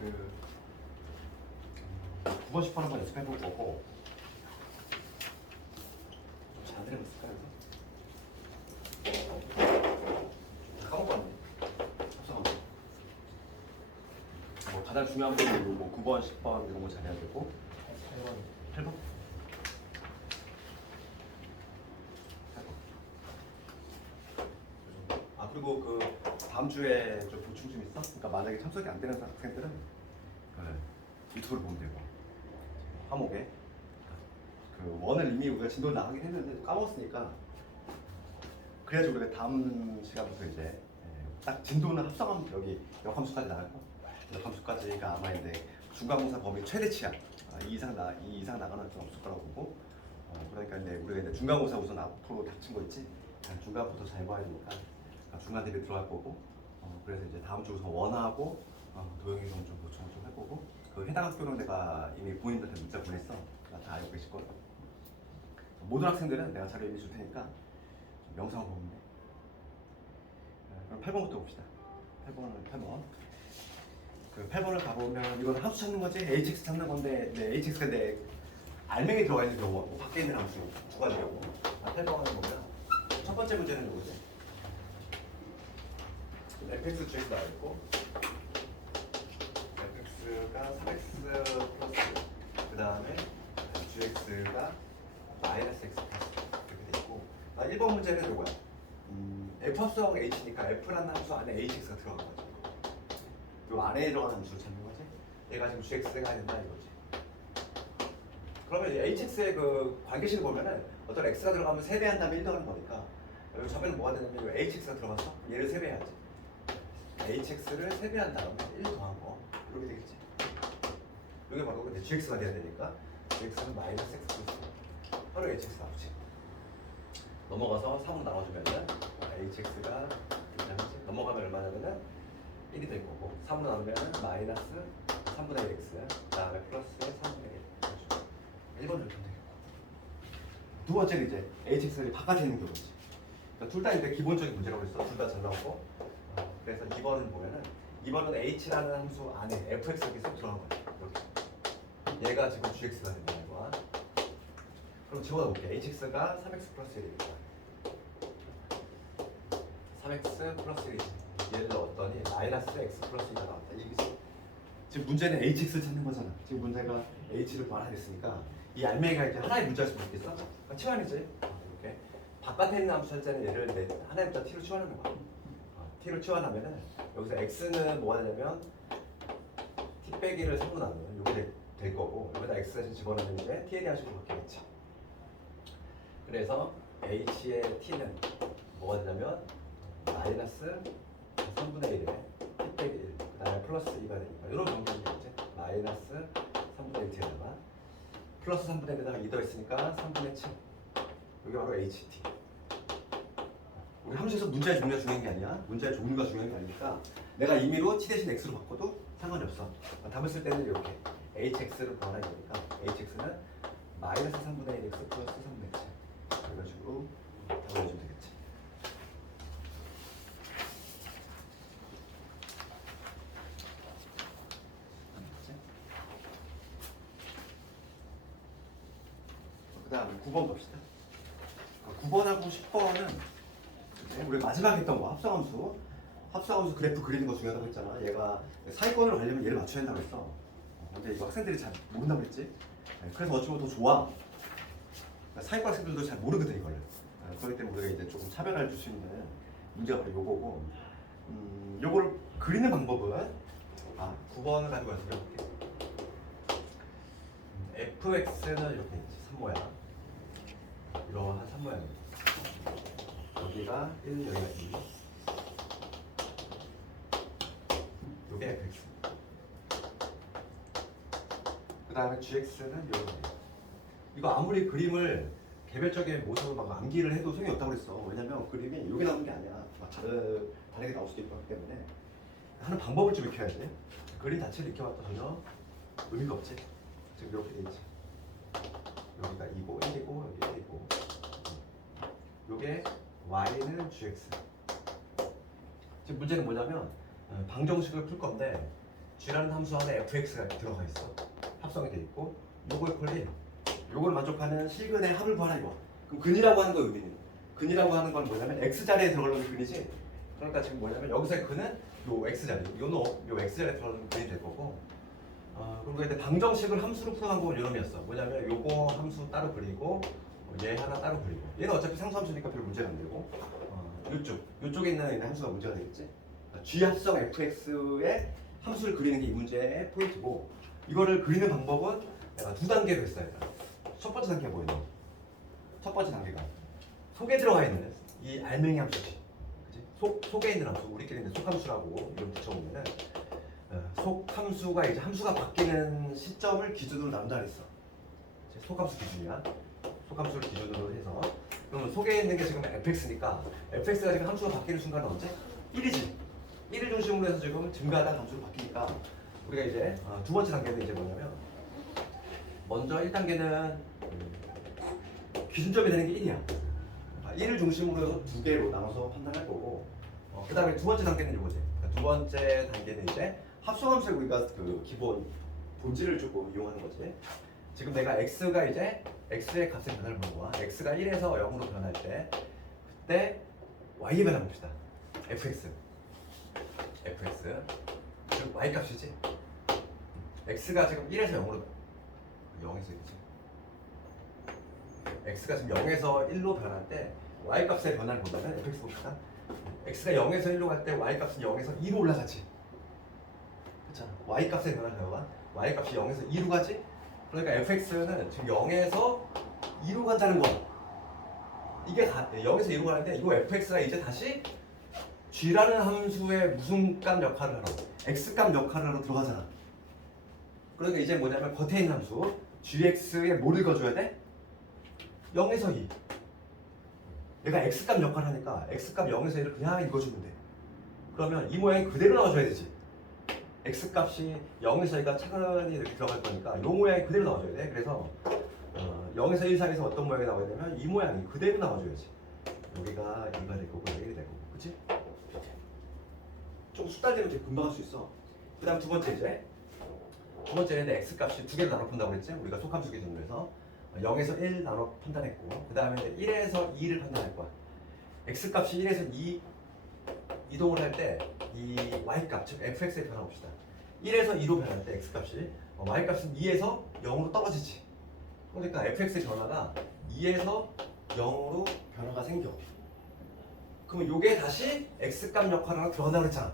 그 9번 10번 한번 연습해 볼 거고 좀 잘 들으면 쓸까요? 까먹고 왔네. 합성하고 뭐 가장 중요한 부분은 뭐 9번 10번 이런 거 잘해야 되고 8번 아 그리고 그 다음 주에 좀 보충 좀 있어? 그러니까 만약에 참석이 안 되는 학생들은 유튜브를 보면 되고 화목에 그 원을 이미 우리가 진도를 나가긴 했는데 까먹었으니까 그래야지 우리가 다음 시간부터 이제 딱 진도는 합성함 여기 역함수까지 나가고 역함수까지가 아마 이제 중간고사 범위 최대치야. 이 이상 나가는 학생 없을 거라고 보고 그러니까 이제 우리가 이제 중간고사 우선 앞으로 닥친 거 있지. 중간부터 잘 봐야 되니까 중간 대비 들어갈 거고 그래서 이제 다음 주 우선 원하고 도형이 좀 보충을 좀 해보고 그 해당 학교는 내가 이미 부모님들한테 문자 보냈어. 다 알고 계실 거고 모든 학생들은 내가 자료 이미 줄 테니까 영상을 보면 돼. 그럼 8번부터 봅시다. 8번. 그 8번을 가보면 이건 함수 찾는 거지. hx 찾는 건데 hx가 내 알맹이 들어가 있는 경우 밖에 있는 함수 두 가지라고. 8번을 보면 첫 번째 문제는 누구지? fx gx 나와 있고 fx가 3x 플러스 그 다음에 gx가 마이너스 x 플러스 이렇게 돼 있고 1번 문제는 누구야? f 합성 h니까 f라는 함수 안에 hx가 들어간 거지. 그 안에 들어가는 함수를 찾는 거지. 얘가 지금 gx가 된다 이거지. 그러면 hx의 그 관계식을 보면은 어떤 x가 들어가면 3배 한 다음에 1 더하는 거니까 여기 저변은 뭐가 되냐면 hx가 들어갔어? 얘를 3배 해야지. hx를 3배 한 다음에 1 더한 거 이렇게 되겠지. 이게 바로 근데 gx가 돼야 되니까 gx는 마이너스 x 플러스 바로 hx 나오지. 넘어가서 3으로 나눠주면은 hx가 넘어가면 얼마냐면은 1이 될 거고 3으로 나누면은 마이너스 3분의 1 x 그 다음에 플러스의 3분의 1 1번 정도 되겠고 두 번째는 이제 hx를 바깥에 있는 경우지. 그러니까 둘 다 이제 기본적인 문제라고 했어. 둘 다 잘 나오고 그래서 2번은 보면은 2번은 h라는 함수 안에 fx가 계속 들어간 거지. 이렇게 얘가 지금 gx가 된다는 거야. 그럼 집어넣을게. hx가 3x 플러스 1이니까 3x 플러스 1이지. 얘를 넣었더니 마이너스 x 플러스 2가 나왔다. 이게 지금 문제는 hx를 찾는 거잖아. 지금 문제가 h를 구하라 했으니까 이 알맹이가 이제 하나의 문자였으면 좋겠어. 그러니까 치환이지. 이렇게 바깥에 있는 함수 찾자는 얘를 하나의 문자 t로 치환하는 거야. t로 치환하면은 여기서 x는 뭐 하냐면 t 빼기를 3로 나누면 이게 될 거고 여기다 x가 집어넣으면 이제 t에 대한 식으로 바뀌겠지. 그래서 h의 t는 뭐가 되냐면 마이너스 3분의 1에 t 빼기 1, 그 다음에 플러스 2가 되니까 이런 정도는 되겠지. 마이너스 3분의 1에다가 플러스 3분의 1에다가 2 더했으니까 3분의 7 여기 바로 ht. 우리 함수에서 문제의 종류가 중요한 게 아니야. 문제의 종류가 중요한 게 아니니까 내가 임의로 t 대신 x로 바꿔도 상관이 없어. 답을 쓸 때는 이렇게 hx를 구하라 이거니까 hx는 마이너스 3분의 1 x 플러스 3분의 7 이런 식으로 답을 내주면 되겠지. 그 다음에 9번 봅시다. 9번하고 10번은 우리 마지막에 했던 거 합성함수 그래프 그리는 거 중요하다고 했잖아. 얘가 사이권으로 가려면 얘를 맞춰야 한다고 했어. 근데 이거 학생들이 잘 모른다고 했지. 그래서 어찌 보면 더 좋아. 사이권 학생들도 잘 모르거든 이거를. 그렇기 때문에 우리가 이제 조금 차별화를 줄 수 있는 문제가 바로 요거고 요거를 그리는 방법은 9번을 가지고 와서 해볼게. fx는 이렇게 있지. 3모양 이러한 3모양입니다. 여기가 1, 여기가 2 요게 fx 그 다음에 gx는 이렇게 이거 아무리 그림을 개별적인 모습을 막 암기를 해도 소용이 없다고 그랬어. 왜냐면 그림이 여기 나오는 게 아니야. 막 다르게 나올 수도 있기 때문에 하는 방법을 좀 익혀야 돼. 그림 자체를 익혀봤자 전혀 의미가 없지. 지금 이렇게 돼 있지. 여기가 2고 1이고 여기 1이고 요게 y는 gx. 지금 문제는 뭐냐면 방정식을 풀 건데 G라는 함수 안에 fx가 들어가 있어. 합성이 돼 있고 요거 이퀄이 요걸 만족하는 실근의 합을 구하라 이거. 그럼 근이라고 하는 거 의미는 근이라고 하는 건 뭐냐면 x 자리에 들어가는 근이지. 그러니까 지금 뭐냐면 여기서의 근은 요 x 자리, 요 x 자리에 들어가는 근이 될 거고. 그리고 이제 방정식을 함수로 풀어간 건 요놈이었어. 뭐냐면 요거 함수 따로 그리고 얘 하나 따로 그리고. 얘는 어차피 상수함수니까 별 문제가 안 되고. 요쪽에 있는 함수가 문제가 되겠지. G 합성 fx의 함수를 그리는 게 이 문제의 포인트고, 이거를 그리는 방법은 내가 두 단계로 했어요. 첫 번째 단계가 뭐예요? 첫 번째 단계가 속에 들어가 있는 이 알맹이 함수지. 그치? 속에 있는 함수, 우리끼리 있는 속함수라고 이름 붙여보면은 속함수가 이제 함수가 바뀌는 시점을 기준으로 남다 그랬어. 속함수 기준이야. 속함수를 기준으로 해서 그러면 속에 있는 게 지금 fx니까 fx가 지금 함수가 바뀌는 순간은 언제? 1이지. 1을 중심으로 해서 지금 증가하다 함수로 바뀌니까 우리가 이제 두 번째 단계는 이제 뭐냐면 먼저 1단계는 기준점이 되는 게 1이야. 1을 중심으로 해서 두 개로 나눠서 판단할 거고, 그 다음에 두 번째 단계는 이거지. 두 번째 단계는 이제 합성함수에 우리가 그 기본 본질을 조금 이용하는 거지. 지금 내가 x가 이제 x의 값의 변화를 보는 거야. x가 1에서 0으로 변할 때 그때 y의 변화 봅시다. fx 지금 y 값이지. x가 지금 1에서 0으로 0에서 1이지. x가 지금 0에서 1로 변할 때 y 값의 변화를 보면은 fx 봅시다. x가 0에서 1로 갈 때 y 값은 0에서 2로 올라가지. 그렇죠? y 값의 변화를 배워봐. y 값이 0에서 2로 가지. 그러니까 fx는 지금 0에서 2로 간다는 거야. 이게 0에서 2로 가는데 이거 fx가 이제 다시 g라는 함수의 무슨 값 역할을 하라고? x값 역할을 하러 들어가잖아. 그러니까 이제 뭐냐면 겉에 있는 함수 gx에 뭘 읽어줘야 돼? 0에서 2. 내가 x값 역할을 하니까 x값 0에서 1을 그냥 읽어주면 돼. 그러면 이 모양이 그대로 나와줘야 되지. x값이 0에서 2가 차근히 이렇게 들어갈 거니까 이 모양이 그대로 나와줘야 돼. 그래서 0에서 1 사이에서 어떤 모양이 나와야 되면 이 모양이 그대로 나와줘야지. 여기가 2가 될 거고 1이 될 거고. 그치? 좀 숙달되면 되게 금방 할 수 있어. 그 다음 두 번째는 x값이 두 개로 나눠 푼다고 그랬지? 우리가 속함수 기준으로 해서 0에서 1 나눠 판단했고, 그 다음에 1에서 2를 판단할 거야. x값이 1에서 2 이동을 할 때 이 y값, 즉 fx의 변화 봅시다. 1에서 2로 변할 때 x값이 y값은 2에서 0으로 떨어지지. 그러니까 fx의 변화가 2에서 0으로 변화가 생겨. 그러면 요게 다시 x값 역할을 하나 들어간다고 그랬잖아.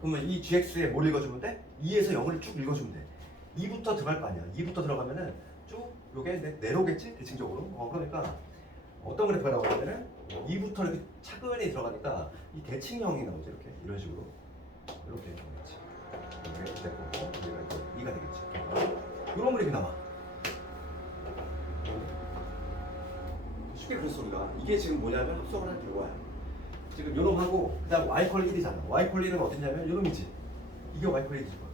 그러면 이 gx에 뭘 읽어주면 돼? 2에서 0을 쭉 읽어주면 돼. 2부터 들어갈 거 아니야. 2부터 들어가면은 쭉 요게 내려오겠지? 대칭적으로. 그러니까 어떤 그래프가 나오냐면은 2부터 이렇게 차근히 들어가니까 이 대칭형이 나오지. 이렇게 이런 식으로 이렇게 나오겠지. 이렇게 될 거고 여기가 2가 되겠지. 이런 그림이 나와. 쉽게 그랬어 우리가. 이게 지금 뭐냐면 합성을 한 결과야. 지금 요놈하고 그 다음 y 퀄 1이잖아. y 퀄 1은 어딨냐면 요놈이지. 이게 y 퀄 1이지.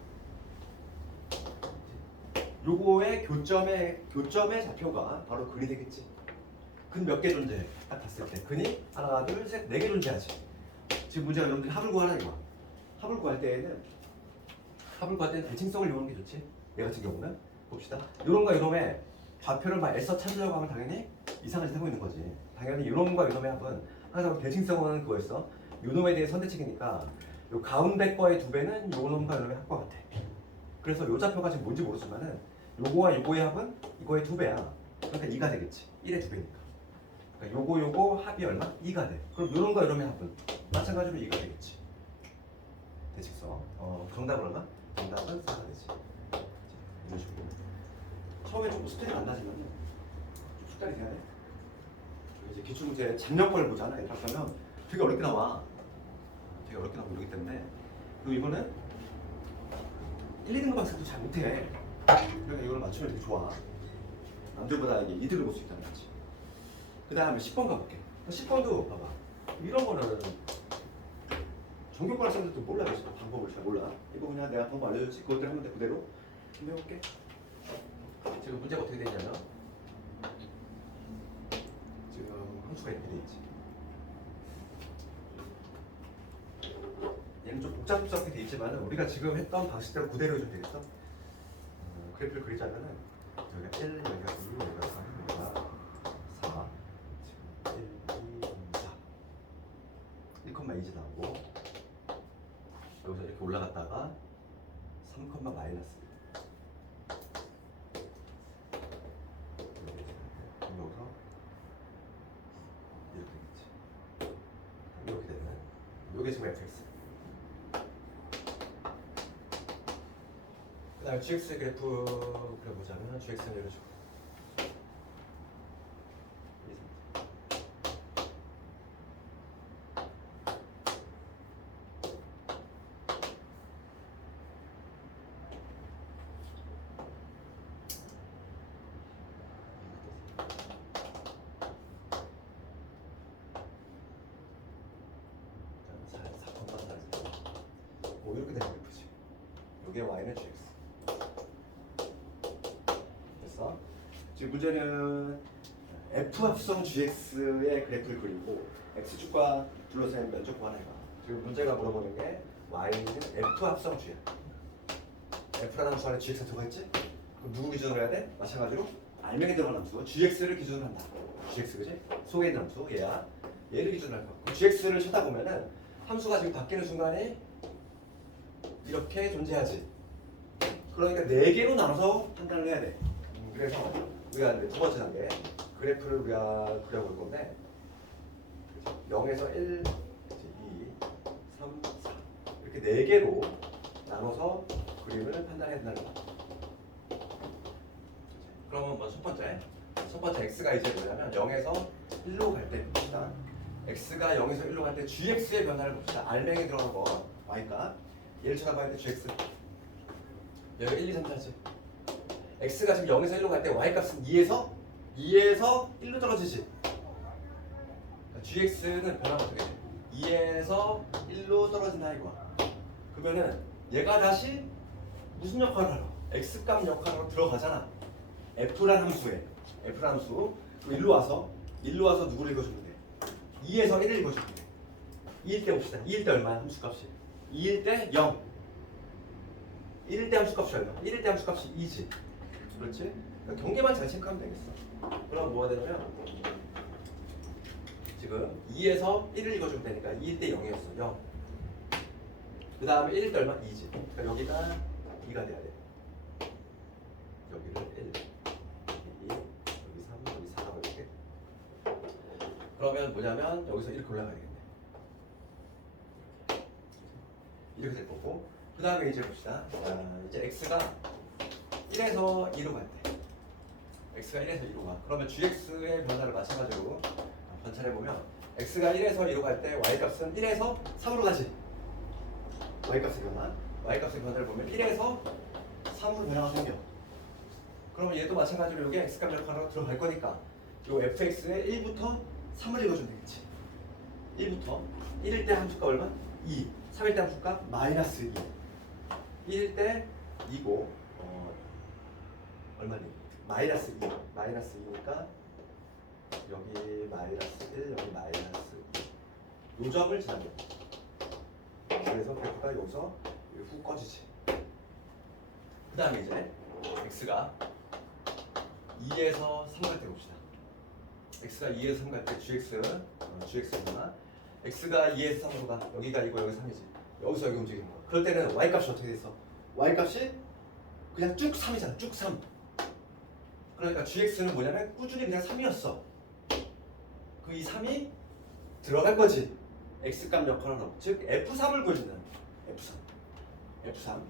요거의 교점의 좌표가 바로 근이 되겠지. 근 몇 개 존재해? 딱 봤을 때 근이 하나, 둘, 셋, 네 개 존재하지. 지금 문제가 여러분들이 합을 구하라 이거. 합을 구할 때는 대칭성을 이용하는 게 좋지. 얘 같은 경우는 봅시다. 요놈과 요놈의 좌표를 막 애써 찾으려고 하면 당연히 이상한 짓 하고 있는 거지. 당연히 요놈과 요놈의 합은 항상 대칭성은 그거였어. 요놈에 대해 선대칭이니까 요 가운데 거의 두 배는 요놈과 요놈의 합과 같아. 그래서 요 좌표가 지금 뭔지 모르지만은 요거와 요거의 합은 이거의 두 배야. 그러니까 2가 되겠지. 1의 두 배니까. 그러니까 요거 합이 얼마? 2가 돼. 그럼 요놈과 요놈의 합은 마찬가지로 2가 되겠지. 대칭성. 정답은 얼마? 정답은 4가 되지. 이런 식으로. 처음에 조금 스트레스 안 나지만 좀 숙달이 돼야 돼. 이제 기출문제 작년 걸 보잖아. 이렇게 하면 되게 어렵게 나와. 되게 어렵게 나오고 그러기 때문에. 그리고 이거는 1, 2등급 학생도 잘 못해. 그러니까 이걸 맞추면 되게 좋아. 남들보다 이게 이득을 볼 수 있다는 거지. 그 다음에 10번 가볼게. 10번도 봐봐. 이런 거는 전교과 학생들도 몰라. 방법을 잘 몰라. 이거 그냥 내가 방법 알려줬지. 그것대로 하면 돼. 그대로 좀 해볼게. 지금 문제가 어떻게 되냐면 지금 함수가 이렇게 돼 있지. 얘는 좀 복잡스럽게 돼 있지만 우리가 지금 했던 방식대로 그대로 해주면 되겠어? 그래프를 그리자면은 여기가 1, 여기가 2, 여기가 3, 여기가 4 지금 1, 2, 4 1,2지 나오고 여기서 이렇게 올라갔다가 3, 마이너스 여기서 이렇게 되겠지. 이렇게 되면 이게 지금 fx. 그 다음에 gx 그래프 그려보자면 gx는 이렇게 이렇게 되는 그래프지. 이게 y는 gx. 됐어? 지금 문제는 f 합성 gx의 그래프를 그리고 x축과 둘러싼 면적 구하래가. 지금 문제가 물어보는 게 y는 f 합성 g야. f라는 함수 안에 gx가 들어가 있지? 그럼 누구 기준으로 해야 돼? 마찬가지로 알맹이 들어간 함수 gx를 기준으로 한다. gx 그지? 속에 있는 함수 얘야. 얘를 기준으로 할 거야. gx를 쳐다보면은 함수가 지금 바뀌는 순간에 이렇게 존재하지. 그러니까 4개로 나눠서 판단을 해야 돼. 그래서 우리가 두 번째 단계 그래프를 우리가 그려볼 건데 0에서 1, 2, 3, 4 이렇게 4개로 나눠서 그림을 판단해야 된다는 거야. 그러면 먼저 첫 번째 x가 이제 뭐냐면 0에서 1로 갈 때 봅시다. x가 0에서 1로 갈 때 gx의 변화를 봅시다. 알맹이 들어가는 거 y값 얘를 쳐다봐야 돼. gx 여기 1, 2, 3, 4지. x가 지금 0에서 1로 갈 때 y값은 2에서 1로 떨어지지. 그러니까 gx는 변화가 어떻게 돼? 2에서 1로 떨어진다 이거야. 그러면은 얘가 다시 무슨 역할을 하러? x값 역할로 들어가잖아. f란 함수에 f란 함수. 그럼 일로 와서 누구를 읽어주면 돼? 2에서 1을 읽어주면 돼. 2일 때 봅시다. 2일 때 얼마야? 함수값이 2일 때 0. 1일 때 함수값이 얼마? 1일 때 함수값이 2지. 그렇지? 그러니까 경계만 잘 체크하면 되겠어. 그럼 뭐가 되냐면 지금 2에서 1을 읽어주면 되니까 2일 때 0이었어. 0. 그 다음에 1일 때 얼마? 2지. 그러니까 여기가 2가 돼야 돼. 여기를 1, 2, 여기 3, 여기 4가 이렇게. 그러면 뭐냐면 여기서 이렇게 올라가야 되겠네. 이렇게 될 거고. 그 다음에 이제 봅시다. 이제 x가 1에서 2로 갈 때. x가 1에서 2로 가. 그러면 gx의 변화를 마찬가지로 관찰해보면 x가 1에서 2로 갈 때 y값은 1에서 3으로 가지. y값의 변화. y값의 변화를 보면 1에서 3으로 변화가 생겨. 그러면 얘도 마찬가지로 여기 x값 역할로 들어갈 거니까 요 fx의 1부터 3을 읽어주면 되겠지. 1부터 1일 때 함수값 얼마? 2. 3일 때 함수값 마이너스 2. 1일 때 2고 얼마니? 마이너스 2. 마이너스 2니까 여기 마이너스 1, 여기 마이너스 2. 요 점을 찾는. 그래서 그래프가 여기서 훅 꺼지지. 그 다음에 이제 x가 2에서 3 갈 때 봅시다. x가 2에서 3 갈 때 gx는 gx구나. x가 2에서 3으로 가. 여기가 2고 여기 3이지. 여기서 여기 움직이는 거야. 그럴 때는 y값이 어떻게 돼 있어? y값이 그냥 쭉 3이잖아. 쭉 3. 그러니까 gx는 뭐냐면 꾸준히 그냥 3이었어. 그 이 3이 들어갈 거지. x값 역할로. 즉 f3을 구해준다. f3.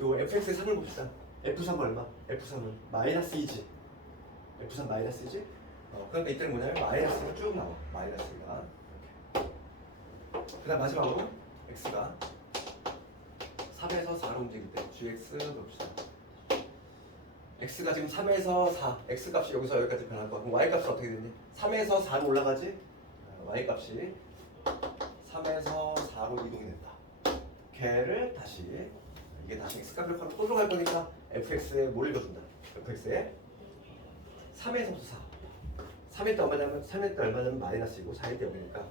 요 fx의 3을 봅시다. f3 얼마? f3은 마이너스 2지. f3 마이너스 2지? 그러니까 이때는 뭐냐면 마이너스가 쭉 나와. 마이너스가 이렇게. 그 다음 마지막으로 x가 3에서 4로 움직일 때 gx 봅시다. x가 지금 3에서 4, x값이 여기서 여기까지 변할 거야. 그럼 y값은 어떻게 되니? 3에서 4로 올라가지? y값이 3에서 4로 이동이 된다. 걔를 다시 이게 다시 x값 역할로 또 들어갈 거니까 fx에 뭘 읽어준다. fx에 3에서부터 4. 3일 때 얼마냐면 3일 때 얼마냐면 마이너스이고 4일 때 0이니까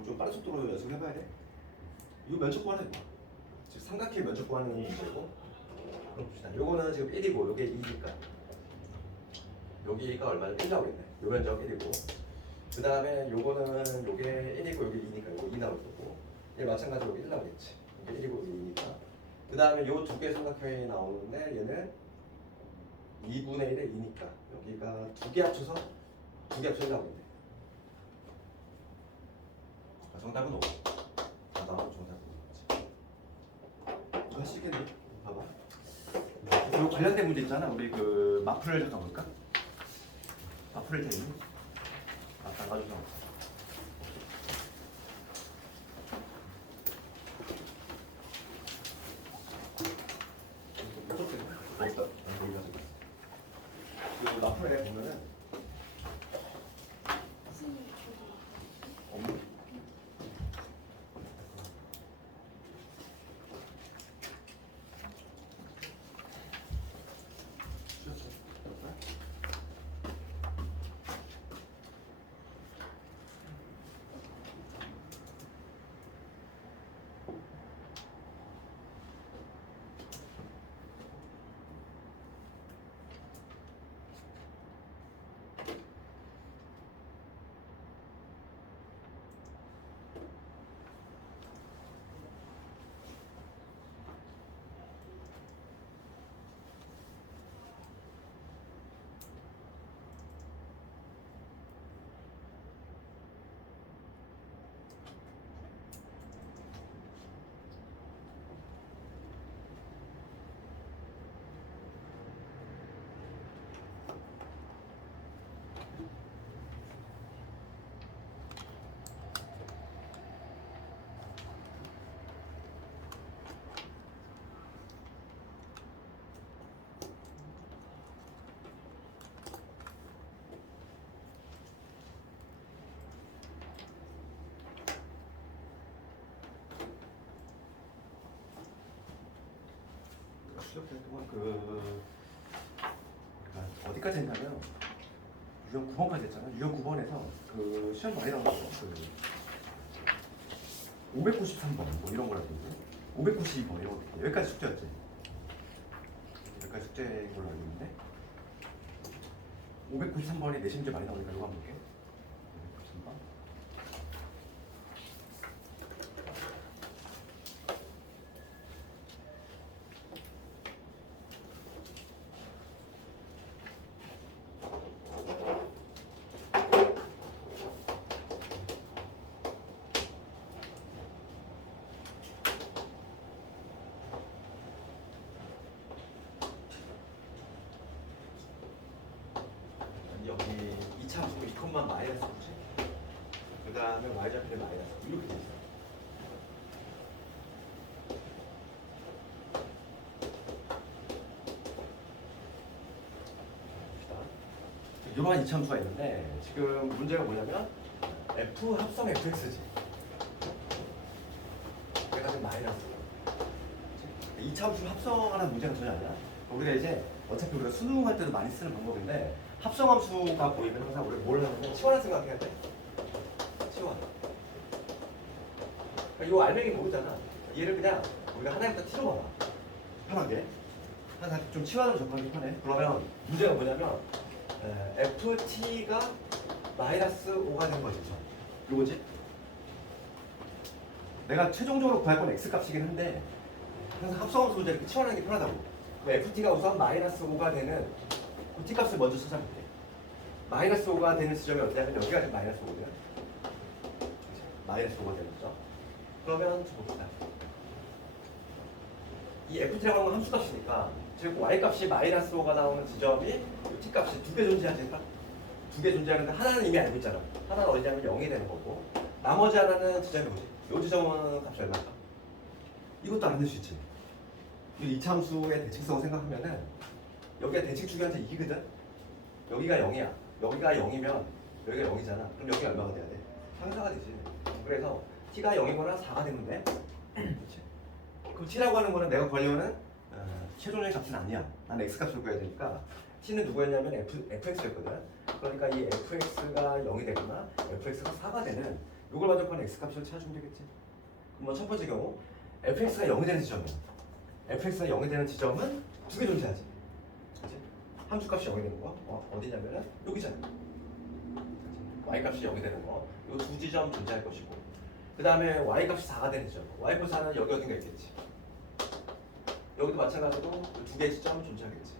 이거 좀 빠른 속도로 연습해봐야 돼. 이거 면접 구하는 거야. 지금 삼각형 면접 구하는 문제고. 그럼 봅시다. 요거는 지금 1이고 요게 2니까 여기가 얼마나 1 나오겠네. 요 면적 1이고 그 다음에 요거는 요게 1이고 요게 2니까 요거 2 나올 거고 얘 마찬가지로 1 나오겠지. 이게 1이고 2니까 그 다음에 요 두 개 삼각형이 나오는데 얘는 2분의 1에 2니까 여기가 두 개 합쳐서 1 나오겠네. 정답은 5. 나오면 정답은 5지. 이거 하시겠네. 봐봐. 요 관련된 문제 있잖아. 우리 그 마플을 잠깐 볼까? 마플을 재밌니? 아까 가져서. 없다. 여기 가지고 있어. 요 마플에 보면은 없는. 추적될 동안 어디까지 했냐면 유형 9번까지 했잖아. 유형 9번에서 그 시험 많이 나왔어. 그 593번 뭐 이런 거라든지 592번 이런 거 여기까지 숙제였지. 여기까지 숙제인 걸로 알고 있는데 593번이 내신 문제 많이 나오니까 이거 한번 볼게. 593번. 여기 2차 함수 2컴마 마이너스 9지. 그 다음에 y좌표에 마이너스 이렇게 돼 있어. 이러한 2차 함수가 있는데 지금 문제가 뭐냐면 f 합성 fx지. 그래가 지금 마이너스. 2차 함수 합성하는 문제가 전혀 아니야. 우리가 이제 어차피 우리가 수능할 때도 많이 쓰는 방법인데 합성함수가 보이면 항상 우리가 뭘 하냐면 치환을 생각해야 돼. 치환. 그러니까 이거 알맹이 모르잖아. 얘를 그냥 우리가 하나부터 t로 봐봐. 편하게. 하나 좀 치환을 접하기 편해. 그러면 문제가 뭐냐면 ft가 마이너스 5가 되는 거지. 이거지? 내가 최종적으로 구할 건 x 값이긴 한데 항상 합성함수 이렇게 치환하는 게 편하다고. ft가 우선 마이너스 5가 되는 그 t값을 먼저 찾아볼게. 마이너스 5가 되는 지점이 어디냐면 여기가 지금 마이너스 5거든. 마이너스 5가 되는 거죠. 그러면 봅시다. 이 ft라고 하는 건 함수값이니까 즉 y값이 마이너스 5가 나오는 지점이 t값이 두 개 존재하니까 두 개 존재하는데 하나는 이미 알고 있잖아. 하나는 어디냐면 0이 되는 거고 나머지 하나는 지점이 뭐지? 이 지점은 값이 얼마일까? 이것도 안 될 수 있지. 이 2차 함수의 대칭성을 생각하면은 여기가 대칭 주기한테 2거든. 여기가 0이야. 여기가 0이면 여기가 0이잖아. 그럼 여기가 얼마가 돼야 돼? 3, 4가 되지. 그래서 t가 0이거나 4가 되는데 그렇지. 그럼 t라고 하는 거는 내가 구하려는 최종적인 값은 아니야. 난 x값을 구해야 되니까 t는 누구였냐면 fx였거든. 그러니까 이 fx가 0이 되거나 fx가 4가 되는 이걸 만족하는 x값을 찾아주면 되겠지. 그럼 첫 번째 경우 fx가 0이 되는 지점이야. fx가 0이 되는 지점은 두 개 존재하지. 그치? 함수값이 0이 되는 거 어디냐면은 여기잖아. y값이 0이 되는 거. 이 두 지점 존재할 것이고, 그 다음에 y값이 4가 되는 지점. y값 4는 여기 어딘가 있겠지. 여기도 마찬가지로 두 개의 지점 존재하겠지.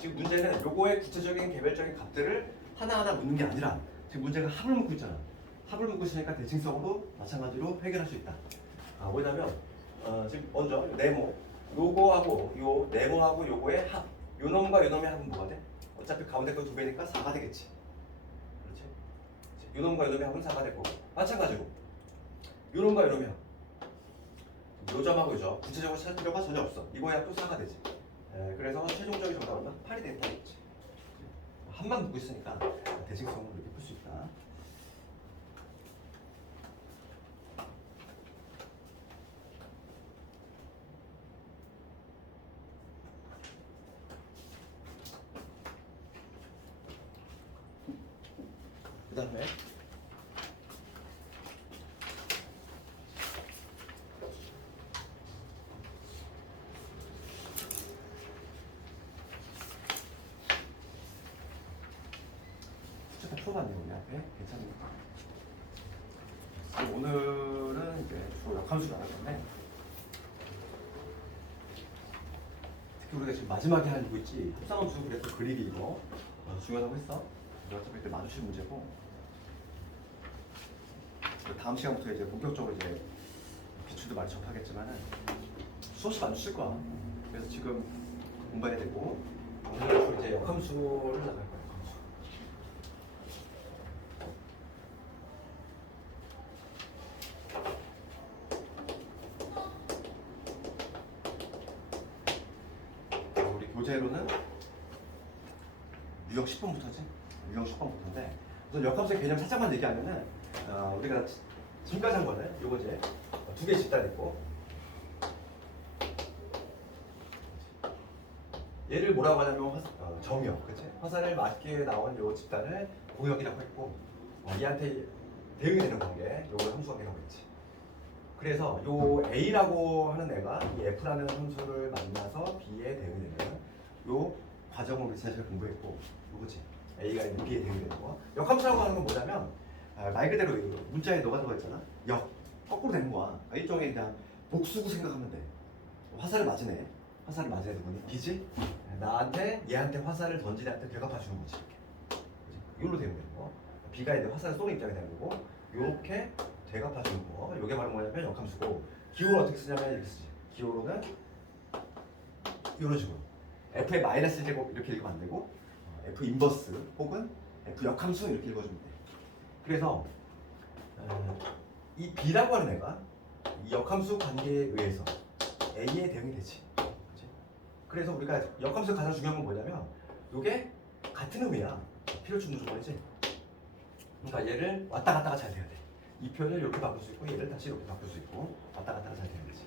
지금 문제는 요거의 구체적인 개별적인 값들을 하나하나 묻는 게 아니라 지금 문제가 합을 묻고 있잖아. 합을 묻고 있으니까 대칭성으로 마찬가지로 해결할 수 있다. 뭐냐면 지금 먼저 네모 요거하고 요 네모하고 요거의 합, 요 놈과 요 놈의 합은 뭐가 돼? 어차피 가운데 거 두 개니까 4가 되겠지. 그렇지? 요 놈과 요 놈의 합은 4가 될 거고, 마찬가지로 요 놈과 요 놈의 합, 요 점하고 요 점 구체적으로 찾을 필요가 전혀 없어. 이거의 합도 4가 되지. 그래서 최종적인 정답은 8이 된다겠지. 합만 묻고 있으니까 대칭성으로 이렇게 풀 수 있다. 그 다음에 숫자 다 풀어봤네요. 우리한테 괜찮으니까. 오늘은 이제 주로 역함수 나갈 건데, 특히 우리가 지금 마지막에 하고 있지 합성함수 그래서 그리기 이거 중요하다고 했어. 어차피 이때 마주칠 문제고, 다음 시간부터 이제 본격적으로 이제 기출도 많이 접하겠지만은 수없이 마주칠 거야. 그래서 지금 공부해야 되고, 오늘 이제 역함수를 나갈 거야. 우리 교재로는 유형 10번부터지. 유형 10번부터인데 우선 역함수의 개념 살짝만 얘기하면은 우리가 지금까지 한 거는 요거지. 두 개의 집단 있고, 얘를 뭐라고 하냐면 정역, 그치? 화살을 맞게 나온 요 집단을 공역이라고 했고, 얘한테 대응이 되는 관계, 요걸 함수관계라고 했지. 그래서 요 A라고 하는 애가 이 F라는 함수를 만나서 B에 대응이 되는 요 과정을 우리 지난시간에 공부했고, 요거지. A가 있는 B에 대응이 되는 거. 역함수라고 하는 건 뭐냐면 말 그대로 문자에 너가 들어가 있잖아. 역, 거꾸로 되는 거야. 일종의 그냥 복수구 생각하면 돼. 화살을 맞은 애, 화살을 맞은 애 누구니? B지? 나한테 얘한테 화살을 던진 애한테 되갚아 주는 거지. 이걸로 되는 거. B가 이제 화살을 쏘는 입장이 되는 거고, 요렇게 되갚아 주는 거. 요게 바로 뭐냐면 역함수고, 기호를 어떻게 쓰냐면 이렇게 쓰지. 기호로는 이런 식으로 F의 마이너스 제곱 이렇게 읽으면 안 되고, F 인버스 혹은 F 역함수 이렇게 읽어주면 돼. 그래서 이 B라고 하는 애가 이 역함수 관계에 의해서 A에 대응이 되지. 그치? 그래서 우리가 역함수 가장 중요한 건 뭐냐면 요게 같은 의미야. 필요 충분 조건이지. 그러니까 얘를 왔다 갔다가 잘 돼야 돼. 이 표현을 이렇게 바꿀 수 있고 얘를 다시 이렇게 바꿀 수 있고 왔다 갔다가 잘 돼야 되지.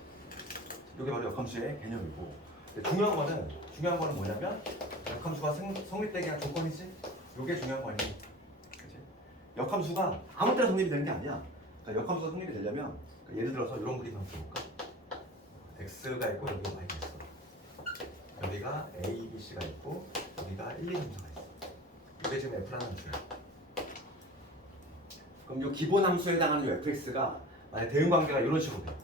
요게 바로 역함수의 개념이고, 중요한 거는 뭐냐면 역함수가 성립되기 위한 조건이지. 요게 중요한 거 아니니? 그치? 역함수가 아무 때나 성립이 되는 게 아니야. 그러니까 역함수가 성립이 되려면 예를 들어서 이런 그림 한번 볼까? x가 있고 여기 y가 있어. 여기가 a, b, c가 있고 여기가 1, 2, 3, 4가 있어. 이게 지금 f라는 함수야. 그럼 이 기본 함수에 해당하는 이 fx가 만약 대응 관계가 이런 식으로 돼.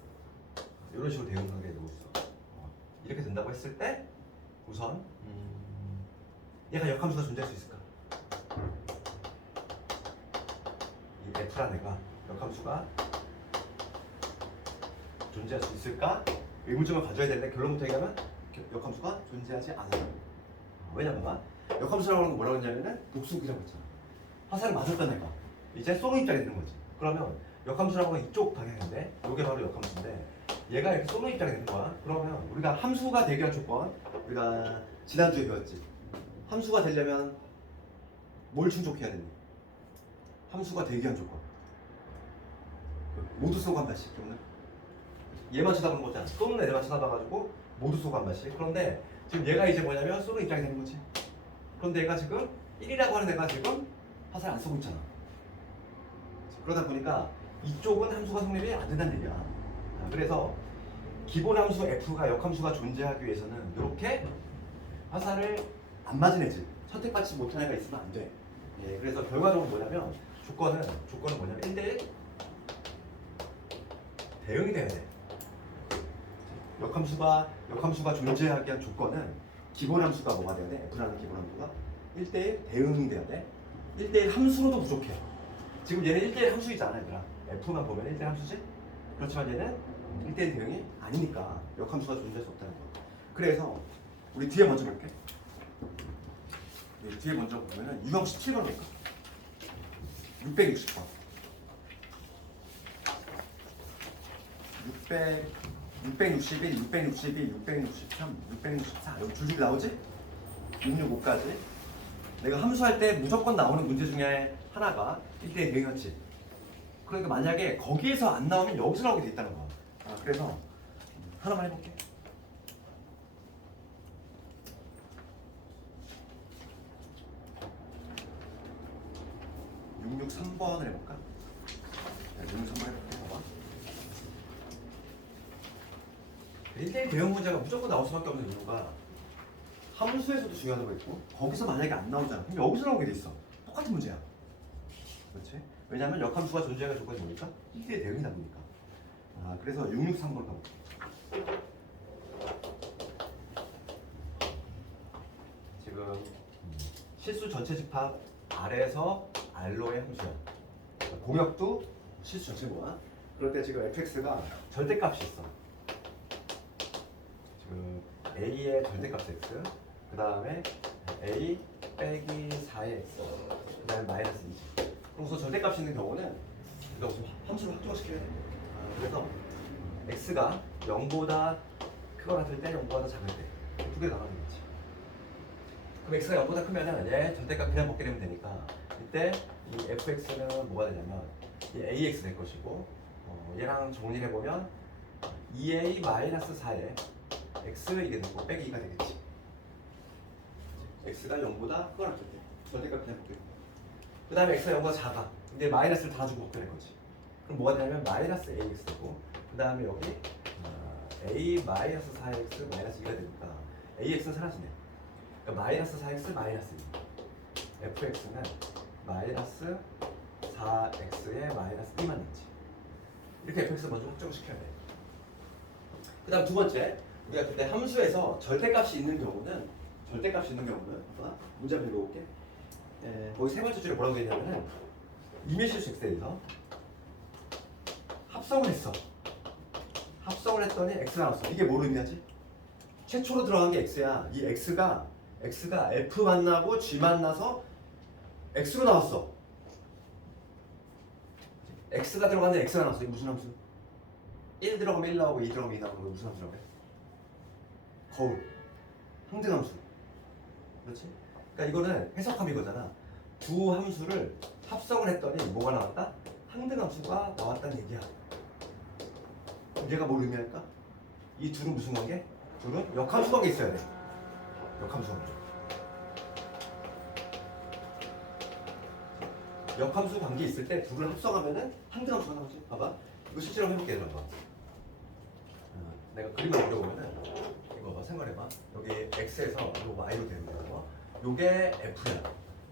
이런 식으로 대응 관계가 되고 있어. 이렇게 된다고 했을 때 우선 얘가 역함수가 존재할 수 있을까? 이 f라는 애가 역함수가 존재할 수 있을까? 의문점을 가져야 되는데 결론부터 얘기하면 역함수가 존재하지 않아요. 왜냐면 역함수라고 하는 건 뭐라고 했냐면은 복수기라고 했잖아. 화살을 맞았던 애가 이제 쏘는 입장이 되는 거지. 그러면 역함수라고 하는 이쪽 방향인데 이게 바로 역함수인데 얘가 이렇게 쏘는 입장이 되는 거야. 그러면 우리가 함수가 되기 위한 조건, 우리가 지난주에 배웠지. 함수가 되려면 뭘 충족해야 되니? 함수가 되기 위한 조건. 모두 쏘고 한 발씩. 그러면 얘만 쳐다보는 거잖아. 쏘는 애들만 쳐다봐가지고 모두 쏘고 한 발씩. 그런데 지금 얘가 이제 뭐냐면 쏘는 입장이 되는 거지. 그런데 얘가 지금 1이라고 하는 애가 지금 화살 안 쏘고 있잖아. 그러다 보니까 이쪽은 함수가 성립이 안 된다는 얘기야. 그래서 기본 함수 f가 역함수가 존재하기 위해서는 이렇게 화살을 안 맞은 애지, 선택받지 못한 애가 있으면 안 돼. 예, 그래서 결과적으로 뭐냐면 조건은 뭐냐면 1대1 대응이 돼야 돼. 역함수가 존재하기 위한 조건은 기본 함수가 뭐가 돼야 돼? f라는 기본 함수가 1대1 대응이 돼야 돼. 1대1 함수로도 부족해. 지금 얘는 1대1 함수이잖아, 얘들아. f만 보면 1대1 함수지? 그렇지만 얘는 1대1 대응이 아니니까 역함수가 존재할 수 없다는 거야. 그래서 우리 뒤에 먼저 볼게. 뒤에 먼저 보면은 유형 17번 볼까? 660번. 661, 662, 663, 664 여기 줄줄이 나오지? 665까지. 내가 함수할 때 무조건 나오는 문제 중에 하나가 1대1 대응이었지. 그러니까 만약에 거기에서 안 나오면 여기서 나오게 돼 있다는 거야. 그래서 하나만 해볼게. 663번을 해볼까? 663번 해볼게. 봐봐. 1대1 대응 문제가 무조건 나올 수밖에 없는 이유가 함수에서도 중요하다고 했고 거기서 만약에 안 나오잖아. 그럼 여기서 나오게 돼 있어. 똑같은 문제야. 그렇지? 왜냐하면 역함수가 존재하는 조건이 뭐니까? 1대1 대응이다 보니까. 그래서 663번 가볼게. 지금 실수 전체 집합 R에서 R로의 함수야. 공역도 실수 전체 뭐야? 그럴 때 지금 fx가 절대값이 있어. 지금 a의 절대값 x, 그 다음에 a 빼기 4의 x, 그 다음에 마이너스 2지. 그래서 절대값이 있는 경우는 우리가 무슨 함수를 확정시켜야 돼. 그래서 x가 0보다 크거나 같을 때, 0보다 작을 때 두 개 나가는 거지. 그럼 x가 0보다 크면은 얘 절대값 그냥 먹게 되면 되니까 이때 이 fx는 뭐가 되냐면 이 ax 될 것이고 얘랑 정리해 보면 2a 마이너스 4에 x 이게 되고 빼기 2가 되겠지. x가 0보다 크거나 같을 때 절대값 그냥 먹게. 그 다음에 x가 0보다 작아. 근데 마이너스를 다 주고 먹게 될 거지. 그럼 뭐가 되냐면 마이너스 ax 되고 그 다음에 여기 a 마이너스 4x 마이너스 2가 되니까 ax는 사라지네. 그러니까 마이너스 4x 마이너스 2. fx는 마이너스 4x에 마이너스 2만 남지. 이렇게 fx 먼저 확정시켜야 돼. 그 다음 두 번째, 우리가 그때 함수에서 절대값이 있는 경우는 문제 한번 읽어볼게. 거기 세 번째 줄에 뭐라고 되어 있냐면은 이미실수 x에 대해서 합성을 했어. 합성을 했더니 x가 나왔어. 이게 뭘 의미하지? 최초로 들어간 게 x야. 이 x가 f 만나고 g 만나서 x로 나왔어. x가 들어갔는데 x가 나왔어. 이게 무슨 함수? 1 들어가면 1 나오고 2 들어가면 2 나오는 거 무슨 함수라고 해? 거울. 항등함수. 그렇지? 그러니까 이거는 해석함 이거잖아. 두 함수를 합성을 했더니 뭐가 나왔다? 항등함수가 나왔다는 얘기야. 얘가 뭘 의미할까? 이 둘은 무슨 관계? 둘은 역함수 관계 있어야 돼. 역함수 관계. 역함수 관계 있을 때 둘을 합성하면은 항등함수가 나오지. 봐봐. 이거 실제로 해볼게. 얘들아. 내가 그림을 그려보면은 이거 봐. 생각해봐. 여기 x에서 요 y로 되는 거야. 요게 f야.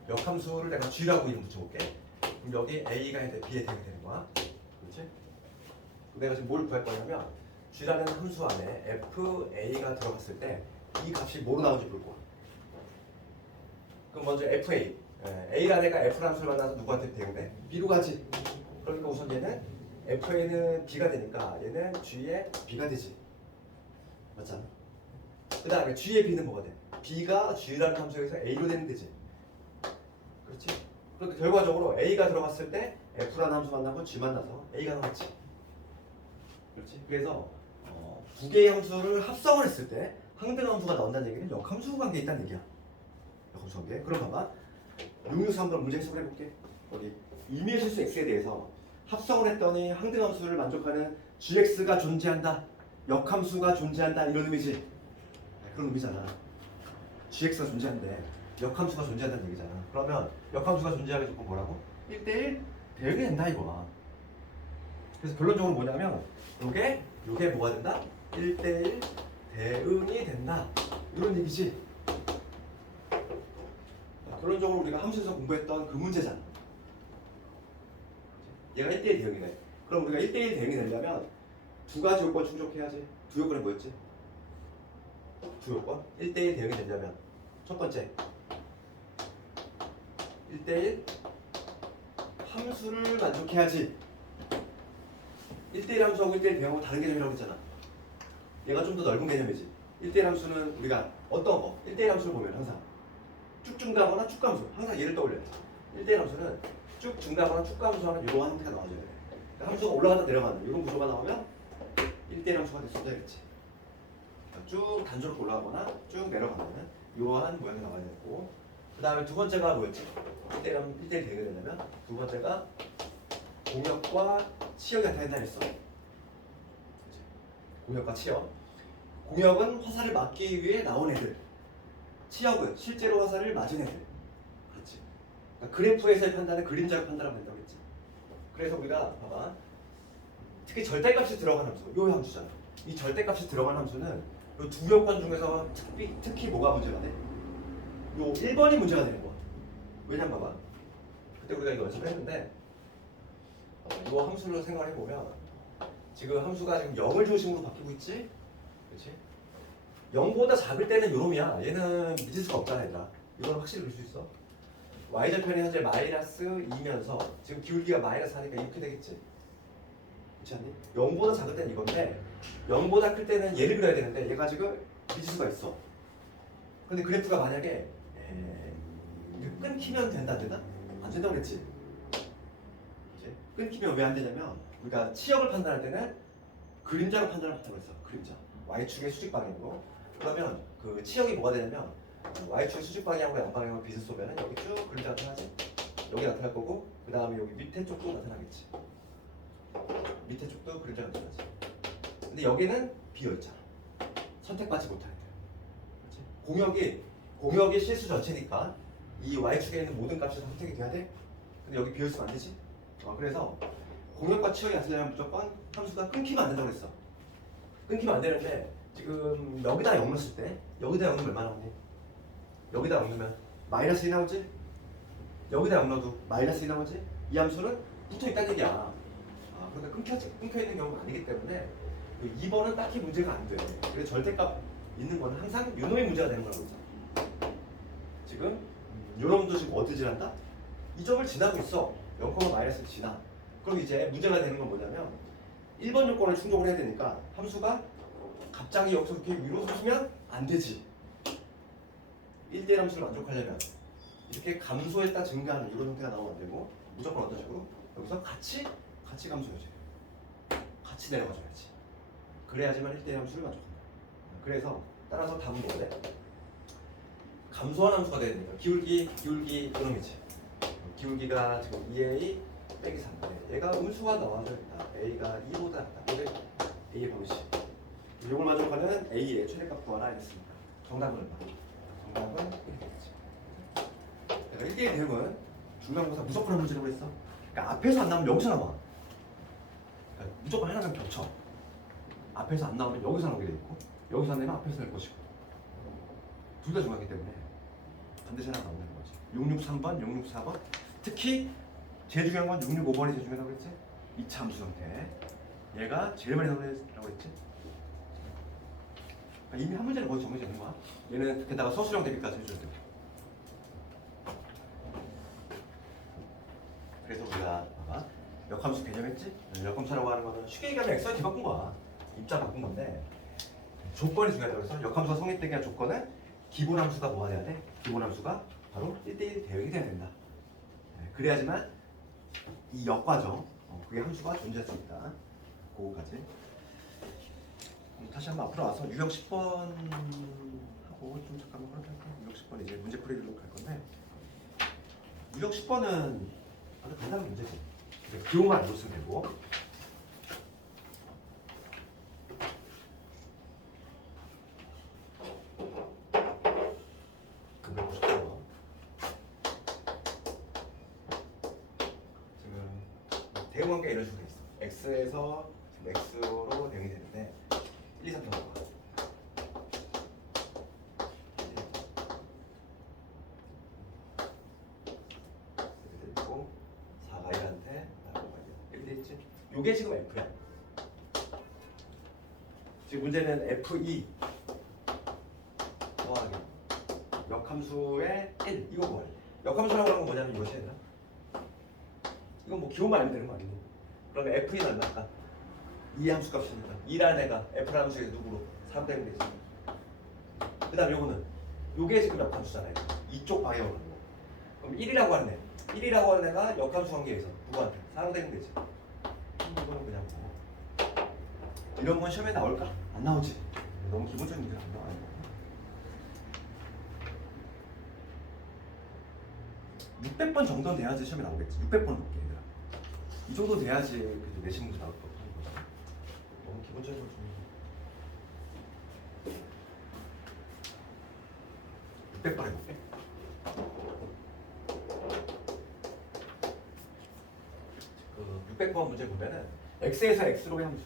역함수를 내가 g라고 이름 붙여볼게. 그럼 여기 a가 b에 되게 되는 거야. 그렇지? 내가 지금 뭘 구할 거냐면 g라는 함수 안에 fa가 들어갔을 때 이 값이 뭐로 나오는지 볼 거야. 그럼 먼저 fa, a라는 애가 f라는 함수를 만나서 누구한테 대응돼? b로 가지. 그러니까 우선 얘는 fa는 b가 되니까 얘는 g의 b가 되지. 맞잖아. 그 다음에 g의 b는 뭐가 돼? b가 g라는 함수에서 a로 되는 되지. 그렇지? 그러니까 결과적으로 a가 들어갔을 때 f라는 함수 만나고 g 만나서 a가 나왔지. 그렇지? 그래서 두 개의 함수를 합성을 했을 때 항등함수가 나온다는 얘기는 역함수 관계에 있다는 얘기야. 역함수 관계. 그럼 봐봐. 663번 문제 해석을 해볼게. 여기 임의의 실수 x에 대해서 합성을 했더니 항등함수를 만족하는 gx가 존재한다. 역함수가 존재한다. 이런 의미지. 그런 의미잖아. gx가 존재하는데 역함수가 존재한다는 얘기잖아. 그러면 역함수가 존재하게 조건 뭐라고? 1대1 대응이 된다 이거야. 그래서 결론적으로 뭐냐면 요게 뭐가 된다? 1대1 대응이 된다. 이런 얘기지. 결론적으로 우리가 함수에서 공부했던 그 문제잖아. 얘가 1대1 대응이네. 그럼 우리가 1대1 대응이 되려면 두 가지 요건 충족해야지. 두 요건이 뭐였지? 두 요건? 1대1 대응이 되려면 첫 번째 1대1 함수를 만족해야지. 1대1 함수하고 1대1 대응하고 다른 개념이라고 했잖아. 얘가 좀 더 넓은 개념이지. 1대1 함수는 우리가 어떤 거? 1대1 함수를 보면 항상 쭉 증가하거나 축감수. 항상 얘를 떠올려야지. 1대1 함수는 쭉 증가하거나 축감수하는 이러한 형태가 나와줘야 돼. 그러니까 함수가 올라갔다 내려가는 이런 구조가 나오면 1대1 함수가 됐어야겠지. 그러니까 쭉 단조롭게 올라가거나 쭉 내려가는 이러한 모양이 나와야 되고, 그 다음에 두 번째가 뭐였지? 1대1 대응이 되려면 두 번째가 공역과 치역이 나타낸다 했어. 공역과 치역. 공역은 화살을 맞기 위해 나온 애들. 치역은 실제로 화살을 맞은 애들. 그렇지. 그러니까 그래프에서의 판단은 그림자로 판단하면 된다고 했지. 그래서 우리가 봐봐. 특히 절대값이 들어간 함수. 요 함수잖아. 이 절대값이 들어간 함수는 요 두 요건 중에서 특히 뭐가 문제가 돼? 요 1번이 문제가 되는 거야. 왜냐면 봐봐. 그때 우리가 이거 연습을 했는데 이 함수를 생각해 보면 지금 함수가 지금 0을 중심으로 바뀌고 있지? 그렇지? 0보다 작을 때는 요놈이야. 얘는 믿을 수가 없잖아, 얘들아. 이건 확실히 그럴 수 있어. y절편이 현재 마이너스 2면서 지금 기울기가 마이너스 하니까 이렇게 되겠지. 그렇지 않니? 0보다 작을 때는 이건데 0보다 클 때는 얘를 그려야 되는데 얘가 지금 미지수가 있어. 근데 그래프가 만약에 끊기면 된다 안 된다? 안 된다고 그랬지. 그치? 끊기면 왜 안 되냐면 우리가 치역을 판단할 때는 그림자로 판단을 못하고 있어. 그림자. y축의 수직 방향으로. 그러면 그 치역이 뭐가 되냐면 y축의 수직 방향으로 양방향으로 빛을 쏘면 여기 쭉 그림자 나타나지. 여기 나타날 거고 그 다음에 여기 밑에 쪽도 나타나겠지. 밑에 쪽도 그림자가 나타나지. 근데 여기는 비어있잖아. 선택받지 못하는 거야. 그렇지? 공역이 실수 전체니까 이 y축에 있는 모든 값이 다 선택이 돼야 돼. 근데 여기 비어있으면 안 되지. 그래서 공역과 치역이 나타나면 무조건 함수가 끊기면 안 된다고 했어. 끊기면 안 되는데 지금 여기다 0 넣었을 때 여기다 0 넣으면 얼마 나오니? 여기다 0 넣으면 마이너스 2 나오지? 여기다 0 넣어도 마이너스 2 나오지? 이 함수는 붙어있다는 얘기야. 그러니까 끊겨있는 경우가 아니기 때문에 2번은 딱히 문제가 안 돼. 그래서 절대값 있는 거는 항상 요놈의 문제가 되는 거라고 했잖아. 지금 요놈도 지금 어디 지난다? 이 점을 지나고 있어. 0, 마이너스 지나. 그럼 이제 문제가 되는 건 뭐냐면 1번 요건을 충족을 해야 되니까 함수가 갑자기 여기서 이렇게 위로 솟으면 안 되지. 1대1 함수를 만족하려면 이렇게 감소했다 증가하는 이런 형태가 나오면 안 되고 무조건 어떤 식으로 여기서 같이 감소해야지. 같이 내려가줘야지. 그래야지만 1대1 함수를 만족한다. 그래서 따라서 답은 뭐가 돼? 감소한 함수가 돼야 되니까 기울기 이놈이지. 기울기가 지금 2a 빼기 3. 얘가 음수가 나와줘야 된다. a가 2보다 작다. a의 범위식. 이걸 만족하는 a의 최대값 구하라 했습니다. 정답은 얼마? 정답은 1이겠지. 1대1 대응은 중간고사 무조건 한 문제라고 했어. 그러니까 앞에서 안 나오면 여기서 나와. 그러니까 무조건 하나는 겹쳐. 앞에서 안 나오면 여기서 나오게 돼 있고 여기서 안 되면 앞에서 낼 것이고 둘 다 중요하기 때문에 반드시 하나 나오는 거지. 663번, 664번 특히 제일 중요한 건 665번이 제일 중요하다고 했지? 2차 함수 형태 얘가 제일 많이 나오라고 했지? 그러니까 이미 한 문제는 거의 정해져 있는 거야. 얘는 게다가 서술형 대비까지 해줘야 돼. 그래서 우리가 봐봐 역함수 개념했지? 역함수라고 하는 거는 쉽게 얘기하면 엑스와 뒤바꾼 거야. 입자 바꾼 건데 조건이 중요하다고 해서 역함수가 성립되게 한 조건은 기본함수가 뭐가 돼야 돼? 기본함수가 바로 1대1 대응이 돼야 된다. 그래야지만 이 역과정 그게 함수가 존재할 수 있다. 그거까지. 다시 한번 앞으로 와서 유형 10번 하고 좀 잠깐만 그렇게 할게요. 유형 10번 이제 문제 풀이로 갈 건데 유형 10번은 아주 간단한 문제지. 기호만 안 줬으면 되고 대응관계가 이런 식으로 돼 있어. x에서 x로 대응이 되는데 1, 2, 3, 4, 5가 되고 4가 1한테 5가 1 이렇게 되있지. 요게 지금 F야. 지금 문제는 F2 더하기 역함수의 1 이거 뭐야? 역함수라고 하는 건 뭐냐면 이것이 아니라 이건 뭐 기호만 알면 되는 거 아니니? 그러면 F2는 얼마일까? 2 함수값이니까 2라는 애가 F라는 함수에 누구로? 3 되면 되지. 그 다음 요거는 요게 지금 역함수잖아요. 이쪽 방향으로 가는 거. 그럼 1이라고 하는 애 1이라고 하는 애가 역함수 관계에서 누구한테? 4로 되면 되지. 이거는 그냥 뭐 이런 건 시험에 나올까? 안 나오지. 너무 기본적인 게 안 나와요. 600번 정도는 돼야지 시험에 나오겠지. 600번 넘게 얘들아. 이 정도 돼야지 내신 문제 나올 거 하는 거잖아. 너무 기본적인 걸 좀. 600번 해볼게. 그 600번 문제 보면은 x에서 x로의 함수.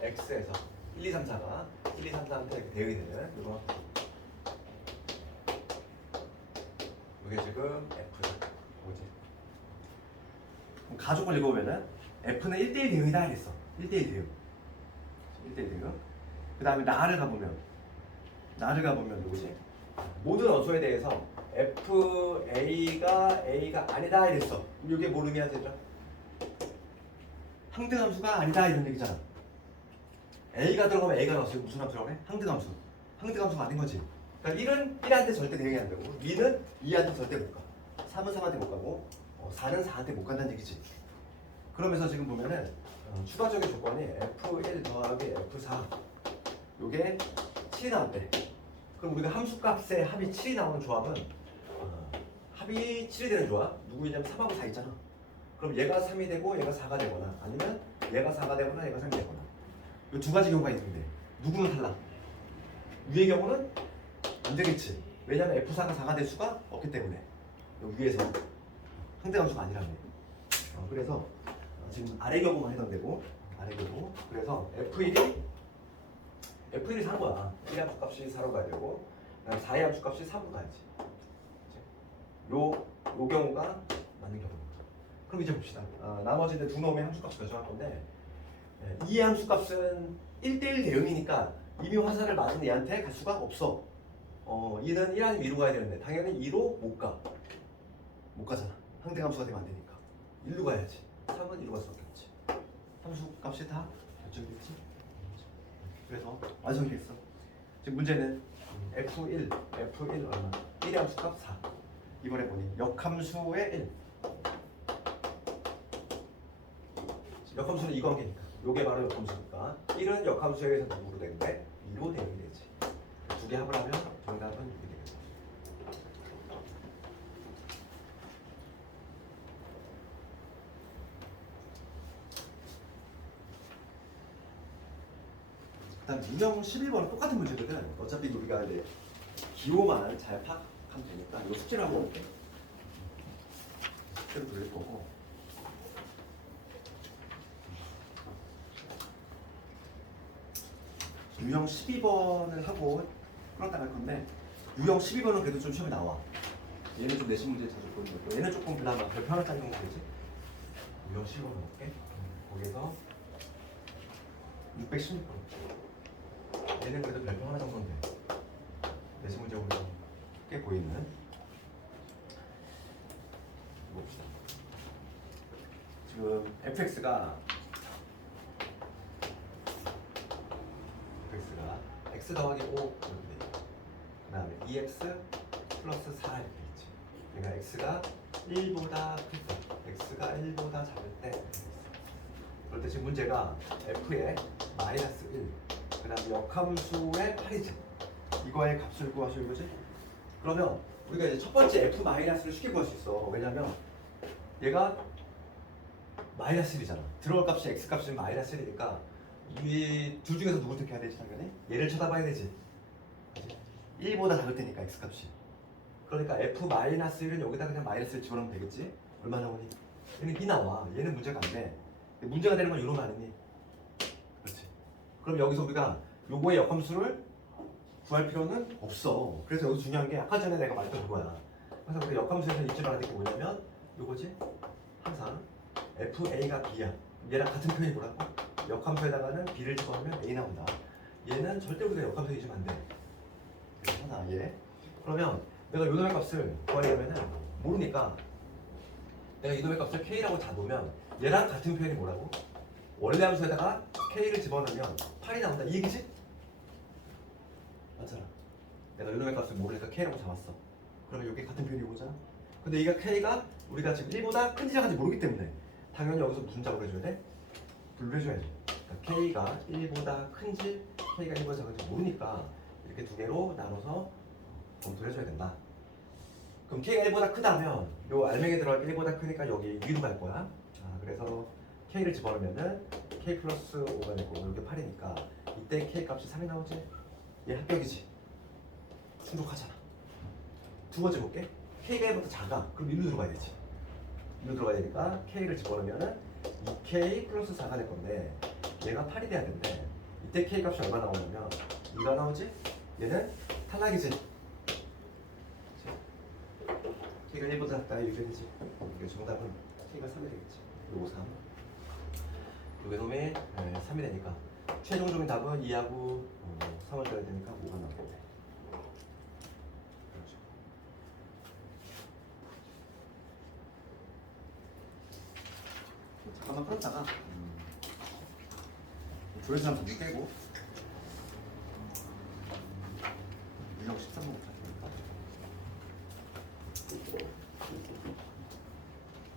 x에서 1, 2, 3, 4가 1, 2, 3, 4한테 이렇게 대응이 되는 이거. 이게 지금 F야. 뭐지? 그럼 가족을 읽어보면은 F는 1대1 대응이다 이랬어. 1대1 대응. 1대1 대응. 그 다음에 나를 가보면 누구지? 모든 원소에 대해서 FA가 A가 아니다 이랬어. 이게 뭘 의미하지 얘들아? 항등함수가 아니다 이런 얘기잖아. A가 들어가면 A가 나왔어. 무슨 함수 들어가네? 항등함수. 항등함수가 아닌 거지. 그러니까 1은 1한테 절대 대응이 안 되고 2는 2한테 절대 못 가. 3은 3한테 못 가고 4는 4한테 못 간다는 얘기지. 그러면서 지금 보면은 추가적인 조건이 F1 더하기 F4 요게 7이 나왔대. 그럼 우리가 함수값의 합이 7이 나오는 조합은 합이 7이 되는 조합 누구냐면 3하고 4 있잖아. 그럼 얘가 3이 되고 얘가 4가 되거나 아니면 얘가 4가 되거나 얘가 3이 되거나 이 두 가지 경우가 있는데 누구는 달라. 위의 경우는 안 되겠지. 왜냐면 F4가 4가 될 수가 없기 때문에 여기 위에서 상대함수가 아니라며. 그래서 지금 아래 경우만 해당되고 아래 경우. 그래서 F1이 4인 거야. 1의 함수값이 4로 가야 되고 4의 함수값이 3로 가야지. 요 경우가 맞는 경우입니다. 그럼 이제 봅시다. 나머지 두 놈의 함수값을 결정할 건데 2의 함수값은 1대1 대응이니까 이미 화살을 맞은 얘한테 갈 수가 없어. 2는 1 아니면 2로 가야 되는데 당연히 2로 못 가잖아. 항등함수가 되면 안 되니까 1로 가야지. 3은 2로 갈 수밖에 없지. 함수값이 다 결정됐지. 그래서 완성이 됐어. 지금 문제는 F1 얼마? 1의 함수값 4. 이번에 보니 역함수의 1. 역함수는 이 관계니까 요게 바로 역함수니까 1은 역함수에 의해서 누구로 되는데 2로 대응이 되지. 두 개 합을 하면 정답은 이렇게 되겠다. 일단 유형 11번은 똑같은 문제거든. 어차피 우리가 이제 기호만 잘 파악하면 되니까 이거 숙제를 한번 볼게. 숙제를 돌릴 거고. 유형 12번을 하고 끌었다 갈 건데 유형 12번은 그래도 좀 시험에 나와. 얘는 좀 내신 문제 자주 보는 거고 얘는 조금 그나마 별표 하나 짜는 건 되지. 유형 12번 볼게. 거기서 616번. 얘는 그래도 별표 하나 정도인데 내신 문제 보면 꽤 보이는. 이거 봅시다. 지금 fx가 x 더하기 5 이렇게 돼. 그 다음에 2x 플러스 4 이렇게 있지. 그러니까 x가 1보다 크다. x가 1보다 작을 때 그럴 때 지금 문제가 f의 마이너스 1 그 다음에 역함수의 8이지. 이거의 값을 구하실 거지? 그러면 우리가 이제 첫 번째 f 마이너스를 쉽게 구할 수 있어. 왜냐면 얘가 마이너스 1이잖아. 들어올 값이 x 값이 마이너스 1이니까 이 둘 중에서 누굴 택해야 되지 당연히? 얘를 쳐다봐야 되지. 1보다 작을 테니까 x 값이. 그러니까 f-1은 여기다 그냥 마이너스를 집어넣으면 되겠지? 얼마 나오니? 얘는 2 나와. 얘는 문제가 안 돼. 문제가 되는 건 이런 거 아니니? 그렇지. 그럼 여기서 우리가 요거의 역함수를 구할 필요는 없어. 그래서 여기 중요한 게 아까 전에 내가 말했던 그거야. 그래서 우리 역함수에서 잊지 말아야 될 게 뭐냐면 요거지. 항상 FA가 B야. 얘랑 같은 표현이 뭐라고? 역함수에다가는 B를 집어넣으면 A 나온다. 얘는 절대 우리가 역함수에 잊으면 안 돼. 하나 얘. 그러면 내가 요놈의 값을 구하려면은 모르니까 내가 이놈의 값을 K라고 잡으면 얘랑 같은 표현이 뭐라고? 원래 함수에다가 K를 집어넣으면 8이 나온다. 이 얘기지? 맞잖아. 내가 요놈의 값을 모르니까 K라고 잡았어. 그러면 이게 같은 표현이 오잖아. 근데 이가 K가 우리가 지금 1보다 큰지 작은지 모르기 때문에 당연히 여기서 무슨 작업을 해줘야 돼? 분류를 해줘야지. 그러니까 K가 1보다 큰지 K가 1보다 작은지 모르니까 이렇게 두 개로 나눠서 검토를 해줘야 된다. 그럼 K가 1보다 크다면 요 알맹이에 들어갈 게 1보다 크니까 여기 위로 갈 거야. 그래서 K를 집어넣으면은 K 플러스 5가 되고 이게 8이니까 이때 K 값이 3이 나오지? 얘 합격이지. 충족하잖아. 두 번째 볼게. K가 1보다 작아. 그럼 일로 들어가야 되지. 일로 들어가야 되니까 K를 집어넣으면은 2K 플러스 4가 될 건데 얘가 8이 돼야 되는데 이때 K 값이 얼마 나오냐면 2가 나오지? 얘는 탈락이지. K가 1보다 작다 이렇게 되지. 이게 정답은 K가 3이 되겠지. 요거 3. 요게 놈이 3이 되니까 최종적인 답은 2하고 3을 줘야 되니까 5가 나오겠네. 그렇죠. 잠깐만 풀었다가 조회수 한번 빼고 2하고 13번 못하네.